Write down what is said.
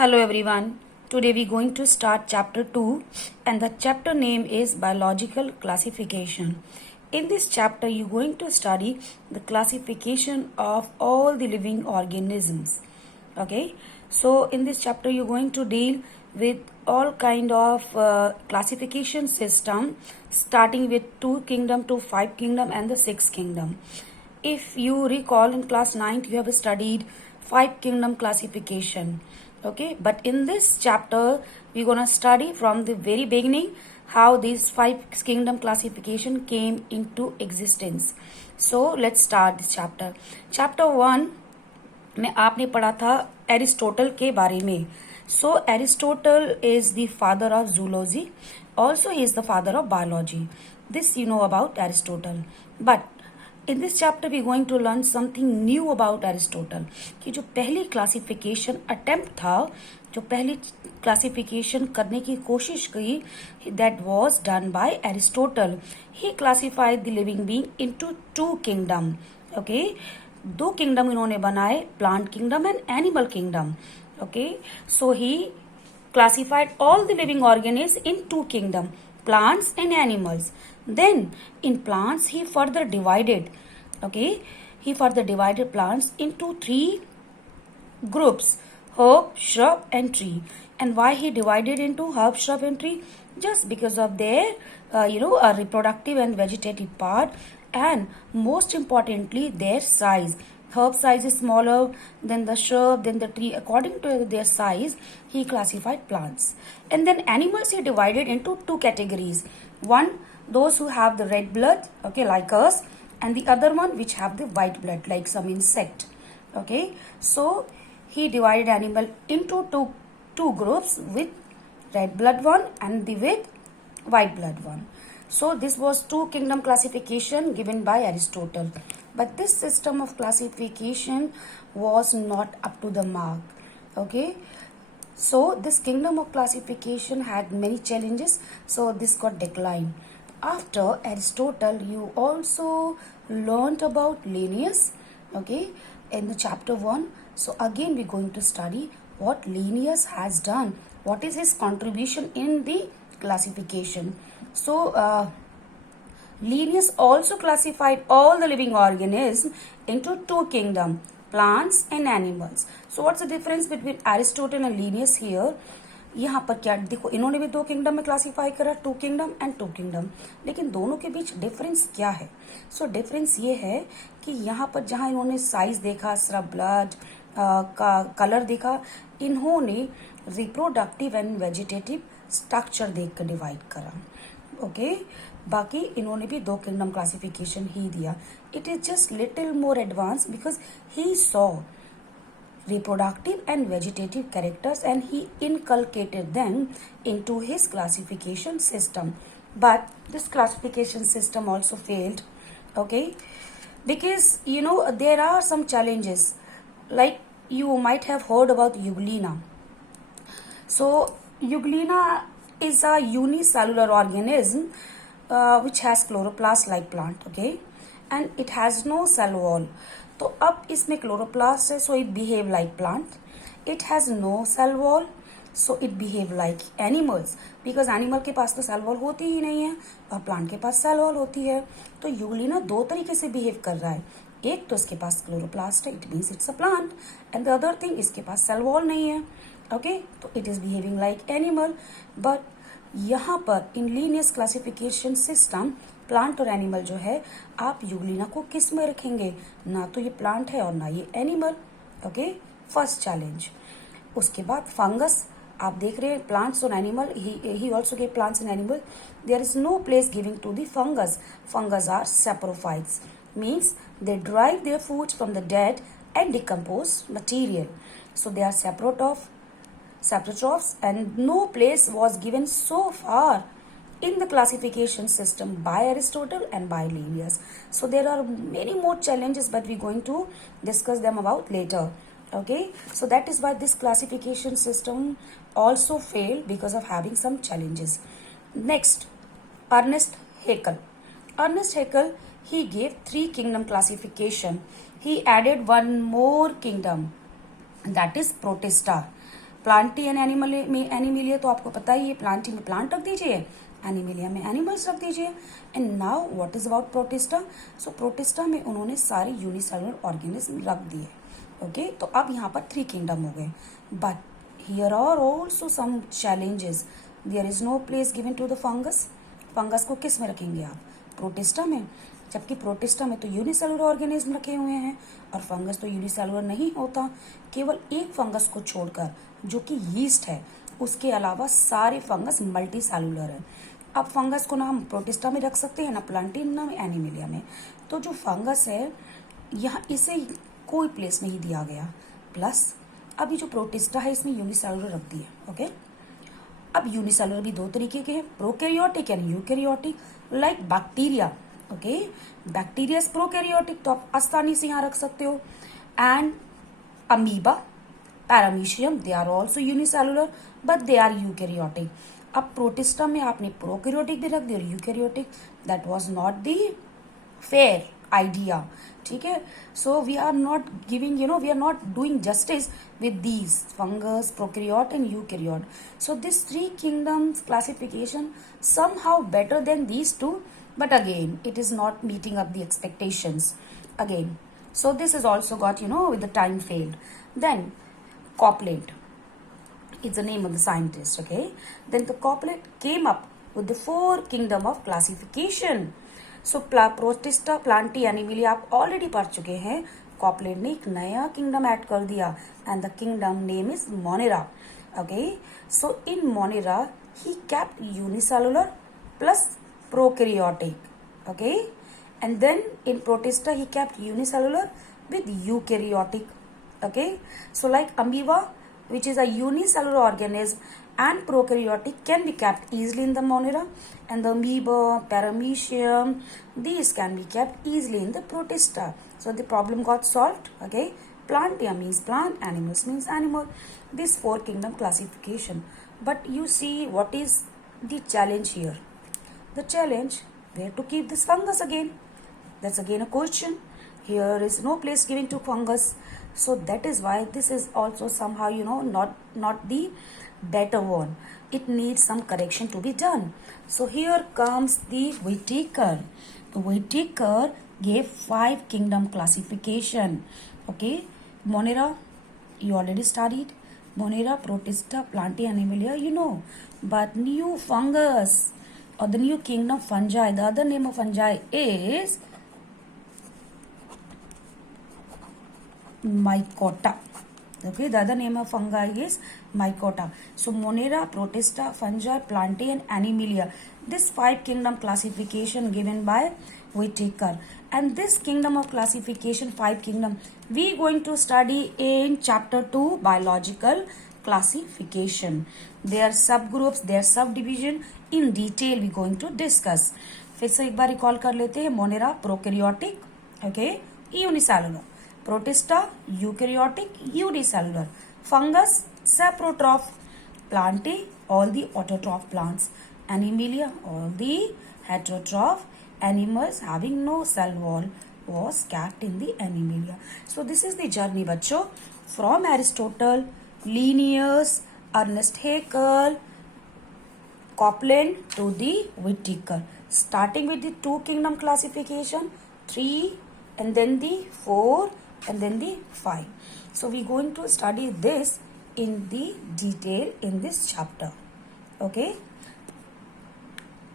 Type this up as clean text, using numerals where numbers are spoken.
Hello everyone. Today we're going to start chapter 2 and the chapter name is biological classification. In this chapter you're going to study the classification of all the living organisms. Okay? So in this chapter you're going to deal with all kind of classification system starting with 2 kingdom to 5 kingdom and the 6 kingdom. If you recall in class 9th you have studied 5 kingdom classification. Okay, but in this chapter we're gonna study from the very beginning how these 5 kingdom classification came into existence. So let's start this chapter. Chapter 1 में आपने पढ़ा था Aristotle के बारे में. So Aristotle is the father of zoology. Also he is the father of biology. This you know about Aristotle. But in this chapter we going to learn something new about Aristotle. कि जो पहली classification attempt था, जो पहली classification करने की कोशिश की, that was done by Aristotle. He classified the living being into 2 kingdom. Okay, 2 kingdom इन्होंने बनाए, plant kingdom and animal kingdom. Okay, so he classified all the living organisms in 2 kingdom, plants and animals. Then in plants he further divided. Okay, he further divided plants into 3 groups: herb, shrub and tree. And why he divided into herb, shrub and tree? Just because of their reproductive and vegetative part, and most importantly their size. Herb size is smaller than the shrub, then the tree. According to their size he classified plants. And then animals he divided into 2 categories. One, those who have the red blood, okay, like us, and the other one which have the white blood, like some insect. Okay, so he divided animal into two groups, with red blood one and the with white blood one. So this was 2 kingdom classification given by Aristotle. But this system of classification was not up to the mark. Okay, so this kingdom of classification had many challenges, so this got declined. After Aristotle, you also learned about Linnaeus, okay, in the chapter 1. So again we're going to study what Linnaeus has done, what is his contribution in the classification. So Linnaeus also classified all the living organisms into 2 kingdom, plants and animals. So what's the difference between Aristotle and Linnaeus here? यहाँ पर क्या देखो, इन्होंने भी 2 kingdom में classify करा, 2 kingdom and 2 kingdom, लेकिन दोनों के बीच डिफरेंस क्या है? सो डिफरेंस ये है कि यहाँ पर जहाँ इन्होंने साइज देखा, श्रब ब्लड का कलर देखा, इन्होंने रिप्रोडक्टिव एंड वेजिटेटिव स्ट्रक्चर देख कर डिवाइड करा. ओके, बाकी इन्होंने भी 2 किंगडम क्लासिफिकेशन ही दिया. It is just little more advance because he saw reproductive and vegetative characters and he inculcated them into his classification system. But this classification system also failed, okay, because there are some challenges. Like you might have heard about Euglena. So Euglena is a unicellular organism which has chloroplast like plant, okay, and it has no cell wall. तो अब इसमें chloroplast है, so it behave like plant. It has no cell wall, so it behave like animals, because animal के पास तो cell wall होती ही नहीं है और प्लांट के पास सेल वॉल होती है. तो यूग्लिना 2 तरीके से बिहेव कर रहा है. एक तो इसके पास क्लोरोप्लास्ट है, it means it's a plant, and the other thing इसके पास सेल वॉल नहीं है. ओके, तो it is behaving like animal. But यहाँ पर इन लीनियस क्लासिफिकेशन सिस्टम प्लांट और एनिमल जो है, आप यूग्लिना को किस में रखेंगे? ना तो ये प्लांट है और ना ये एनिमल. Okay, first challenge. उसके बाद फंगस, आप देख रहे हैं प्लांट्स और animal, he also gave plants and animal. There is no place giving to the fungus. Fungus are saprophytes, means they derive their foods from the dead and decomposed material. So they are saprotrophs, and no place was given so far in the classification system by Aristotle and by Linnaeus. So there are many more challenges, but we're going to discuss them about later. Okay, so that is why this classification system also failed, because of having some challenges. Next, Ernest Haeckel. Ernest Haeckel, he gave 3 kingdom classification. He added one more kingdom, that is Protista. Plantae and animal में Animalia तो आपको पता ही है, Plantae में plant रख दीजिए, Animalia में animals रख दीजिए। And now what is about protista? So protista में उन्होंने सारे यूनिसेलुलर ऑर्गेनिज्म रख दिए। ओके, तो अब यहाँ पर 3 किंगडम हो गए। But here are also some challenges. There is no place given to the fungus. Fungus को किस में रखेंगे आप? प्रोटिस्टा में, जबकि प्रोटिस्टा में तो यूनिसेलुलर ऑर्गेनिज्म रखे हुए हैं और फंगस तो यूनिसेलुलर नहीं होता। केवल एक फंगस को छोड़कर जो कि यीस्ट है, उसके अलावा सारे फंगस मल्टी सेलुलर है। अब फंगस को ना हम प्रोटिस्टा में रख सकते हैं, ना प्लांटी, ना एनिमिलिया में। तो जो फंगस है यहाँ इसे कोई प्लेस नहीं दिया गया। प्लस अभी जो प्रोटिस्टा है इसमें यूनिसेलुलर रख दिए। ओके, अब यूनिसेलुलर भी 2 तरीके के हैं, prokaryotic and eukaryotic. Like bacteria, okay, bacteria is prokaryotic, तो आप आसानी से यहाँ रख सकते हो। And amoeba, paramecium, they are also unicellular but they are eukaryotic. अब प्रोटिस्टा में आपने प्रोकैरियोटिक भी रख दिया और eukaryotic, that was not the fair idea. ठीक है, so we are not giving, we are not doing justice with these fungus, prokaryote and eukaryote. So this 3 kingdoms classification somehow better than these 2, but again it is not meeting up the expectations again. So this is also got with the time failed. Then Copland, it's the name of the scientist. Okay, then the Copland came up with the 4 kingdom of classification. So Protista, Plantae, Animalia आप already पढ़ चुके हैं। Copeland ने एक नया kingdom add कर दिया and the kingdom name is Monera. Okay, so in Monera he kept unicellular plus prokaryotic. Okay, and then in Protista he kept unicellular with eukaryotic. Okay, so like amoeba which is a unicellular organism and prokaryotic can be kept easily in the monera, and the amoeba, paramecium, these can be kept easily in the protista. So the problem got solved. Okay, plantia means plant, animals means animal. This 4 kingdom classification. But you see what is the challenge here? The challenge, where to keep this fungus again? That's again a question. Here is no place given to fungus. So that is why this is also somehow not the better one. It needs some correction to be done. So here comes the Whitaker. The Whitaker gave 5 kingdom classification. Okay, Monera you already studied. Monera, Protista, Plantae, Animalia, but new fungus or the new kingdom fungi, the other name of fungi is Mycota. Okay, the other name of fungi is Mycota. So Monera, Protista, fungi, Plantae and Animalia. This 5 kingdom classification given by Whitaker. And this kingdom of classification, 5 kingdom, we going to study in chapter 2, biological classification. Their subgroups, their subdivision in detail we going to discuss. फिर से एक बार recall कर लेते हैं। Monera prokaryotic, okay, unicellular. Protista, eukaryotic, unicellular. Fungus, saprotroph. Plantae, all the autotroph plants. Animalia, all the heterotroph animals having no cell wall was kept in the Animalia. So this is the journey, बच्चों, from Aristotle, Linnaeus, Ernest Haeckel, Copland to the Whitaker. Starting with the 2 kingdom classification, 3 and then the 4 and then the 5. So we're going to study this in the detail in this chapter. Okay.